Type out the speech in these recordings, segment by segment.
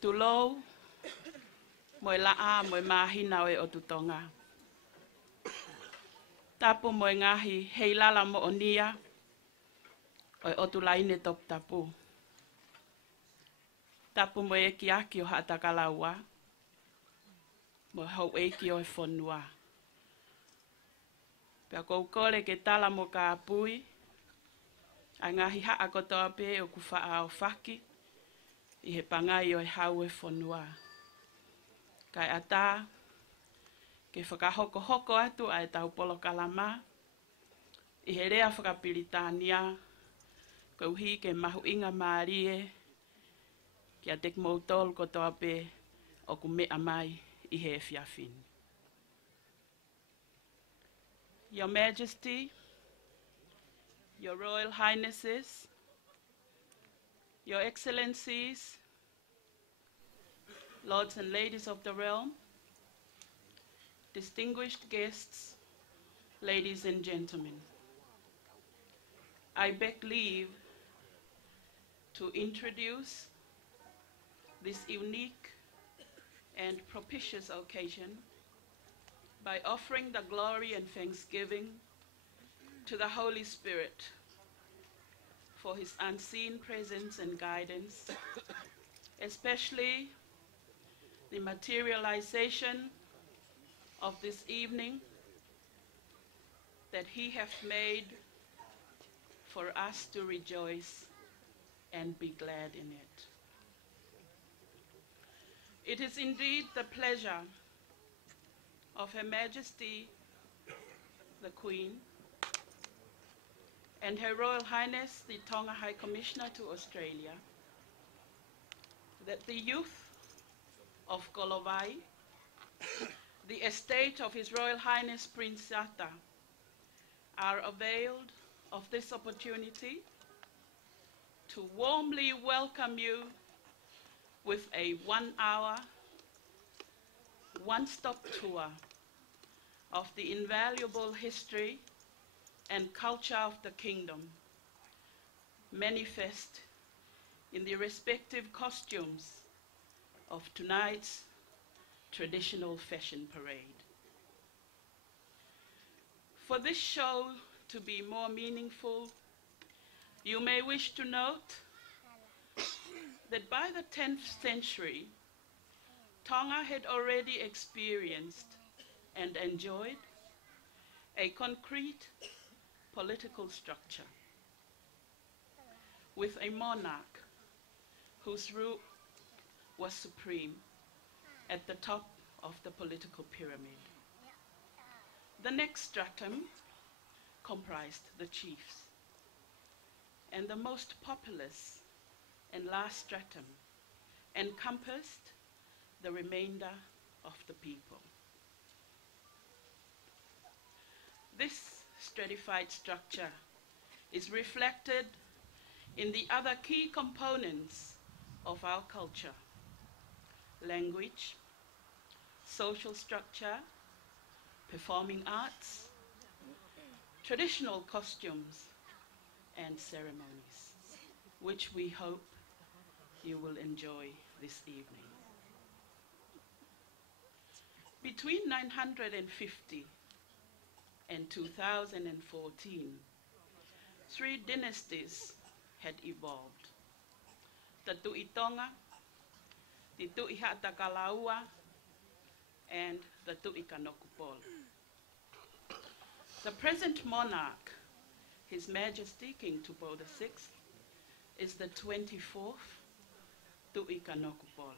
Tulou, moe laa moe mahina o Youth-Tonga. Tapu moe ngahi hei lala mo onia, oi otulaine top tapu. Tapu moe eki aki o hatakalaua, moe hau eki o e whonua. Pea koukole ke tala mo ka apui, a ngahi haa kotoa pe o kuwha o whaki, i he pangai o e hau e whonua. Kai ata, ke whakahoko hoko atu a e taupolo kalama, i he rea whakapiritania, kouhi ke mahu inga maarie, kia tek moutol kotoa pe o ku mea mai i he whiawhin. Your Majesty, Your Royal Highnesses, Your Excellencies, Lords and Ladies of the Realm, distinguished guests, ladies and gentlemen, I beg leave to introduce this unique and propitious occasion by offering the glory and thanksgiving to the Holy Spirit for his unseen presence and guidance, especially the materialization of this evening that he hath made for us to rejoice and be glad in it. It is indeed the pleasure of Her Majesty the Queen and Her Royal Highness the Tonga High Commissioner to Australia that the youth of Kolovai, the estate of His Royal Highness Prince Yata, are availed of this opportunity to warmly welcome you with a 1-hour, one-stop tour of the invaluable history and culture of the kingdom, manifest in the respective costumes of tonight's traditional fashion parade. For this show to be more meaningful, you may wish to note that by the 10th century, Tonga had already experienced and enjoyed a concrete political structure with a monarch whose rule was supreme at the top of the political pyramid. The next stratum comprised the chiefs, and the most populous and last stratum encompassed the remainder of the people. This stratified structure is reflected in the other key components of our culture: language, social structure, performing arts, traditional costumes, and ceremonies, which we hope you will enjoy this evening. Between 950 and 2014, 3 dynasties had evolved: the Youth-Tonga, the Hatakalaua, and the Tu'ikanokupol. The present monarch, His Majesty King Tupou VI, is the 24th Tu'ikanokupol.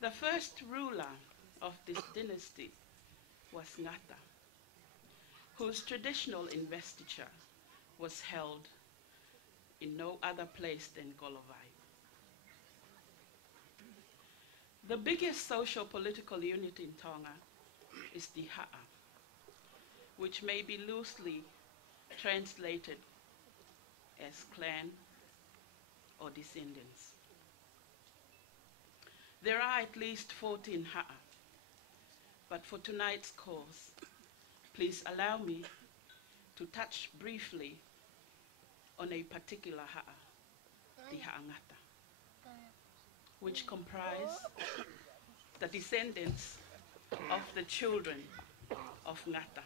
The first ruler of this dynasty was Ngata, whose traditional investiture was held in no other place than Kolovai. The biggest social-political unit in Tonga is the Ha'a, which may be loosely translated as clan or descendants. There are at least 14 Ha'a, but for tonight's course, please allow me to touch briefly on a particular Ha'a, the Ha'angata. which comprise the descendants of the children of Ngata.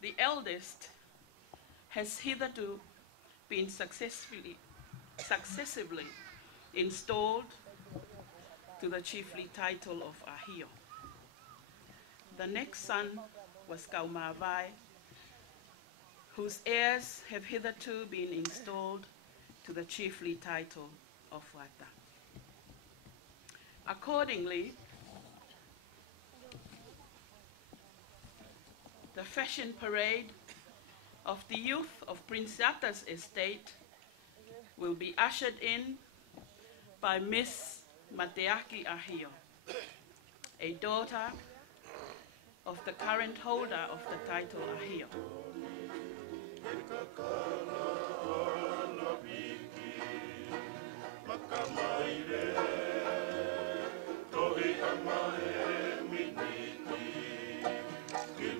The eldest has hitherto been successively installed to the chiefly title of Ahio. The next son was Kolovai, whose heirs have hitherto been installed to the chiefly title of Wata. Accordingly, the fashion parade of the youth of Prince Yatta's estate will be ushered in by Miss Mateaki Ahio, a daughter of the current holder of the title Ahio.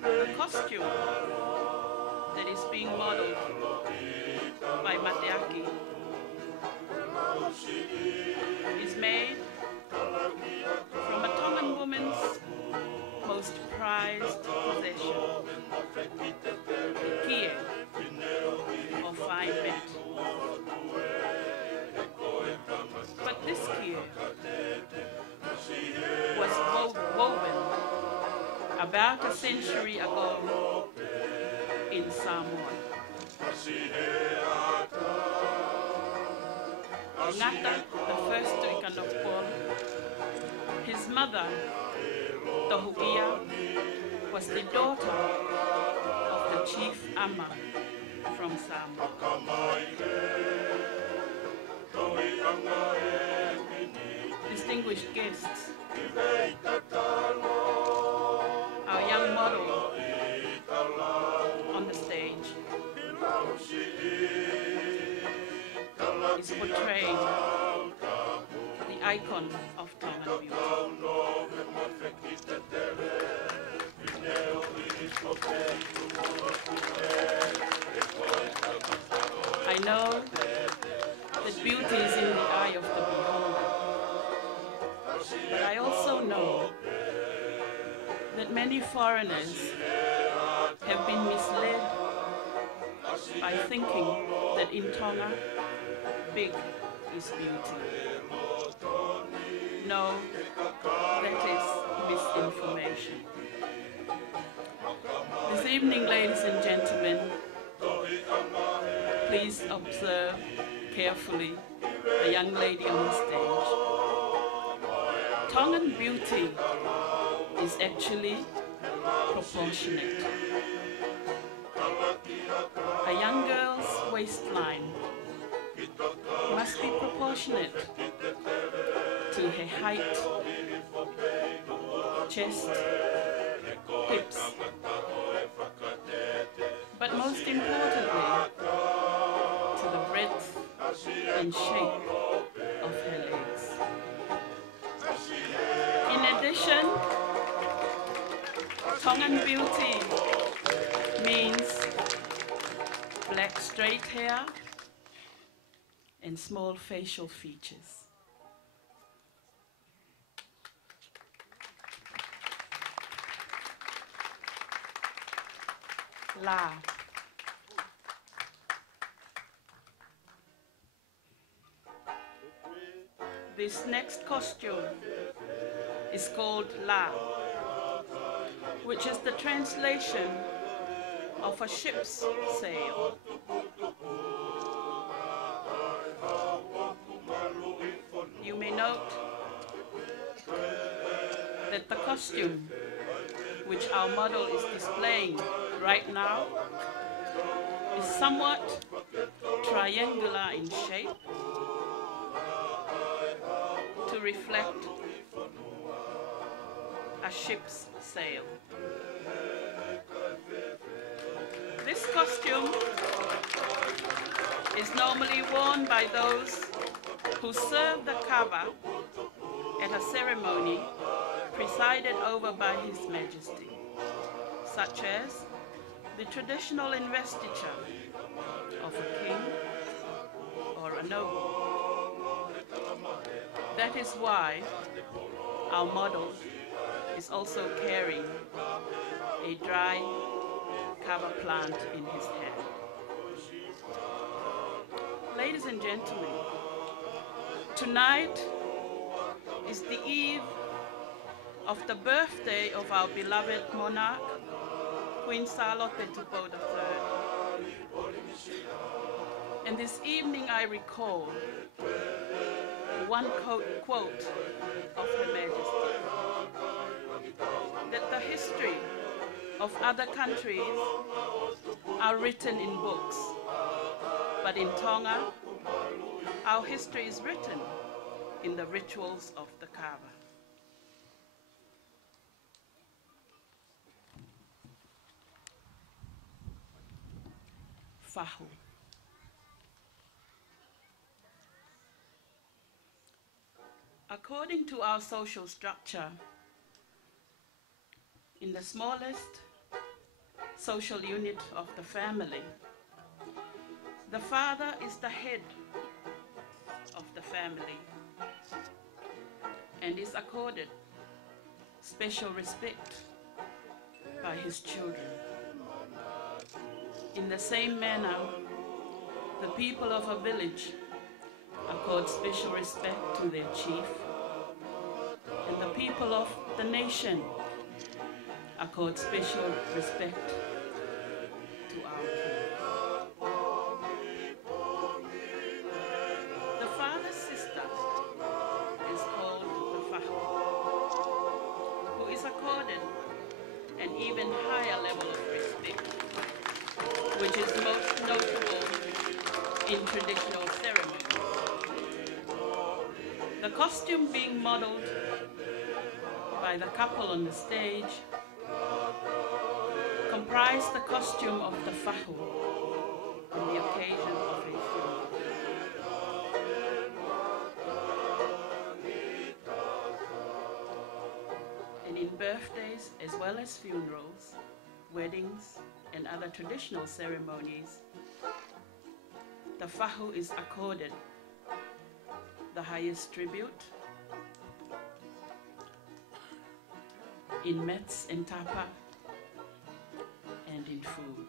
The costume that is being modeled by Mateaki is made from a Tongan woman's most prized possession, the kie, or fine bed. But this kie was woven about a century ago in Samoa. Ngata, the first to Ikanokpon, his mother, Tohuia, was the daughter of the chief Ama from Samoa. Distinguished guests, our young model on the stage is portraying the icon of Tongan beauty. I know that beauty is in the eye of the beholder, but I also know that many foreigners have been misled by thinking that in Tonga, big is beauty. No, that is misinformation. This evening, ladies and gentlemen, please observe carefully the young lady on the stage. Tongan beauty is actually proportionate. A young girl's waistline must be proportionate to her height, chest, hips, but most importantly, to the breadth and shape of her legs. In addition, Tongan beauty means black straight hair and small facial features. La. This next costume is called La, which is the translation of a ship's sail. You may note that the costume which our model is displaying right now is somewhat triangular in shape to reflect a ship's sail. This costume is normally worn by those who serve the kava at a ceremony presided over by His Majesty, such as the traditional investiture of a king or a noble. That is why our model is also carrying a dry kava plant in his hand. Ladies and gentlemen, tonight is the eve of the birthday of our beloved monarch, Queen Charlotte Tetupo III. And this evening I recall one quote of Her Majesty, that the history of other countries are written in books, but in Tonga, our history is written in the rituals of the kava. Fahu. According to our social structure, in the smallest social unit of the family, the father is the head of the family and is accorded special respect by his children. In the same manner, the people of a village accord special respect to their chief, and the people of the nation accord special respect to our king. The father's sister is called the fahu, who is accorded an even higher level of respect, which is most notable in traditional ceremonies. The costume being modeled by the couple on the stage comprised the costume of the fahu on the occasion of a funeral. And in birthdays as well as funerals, weddings, and other traditional ceremonies, the fahu is accorded the highest tribute in mets and tapa and in food.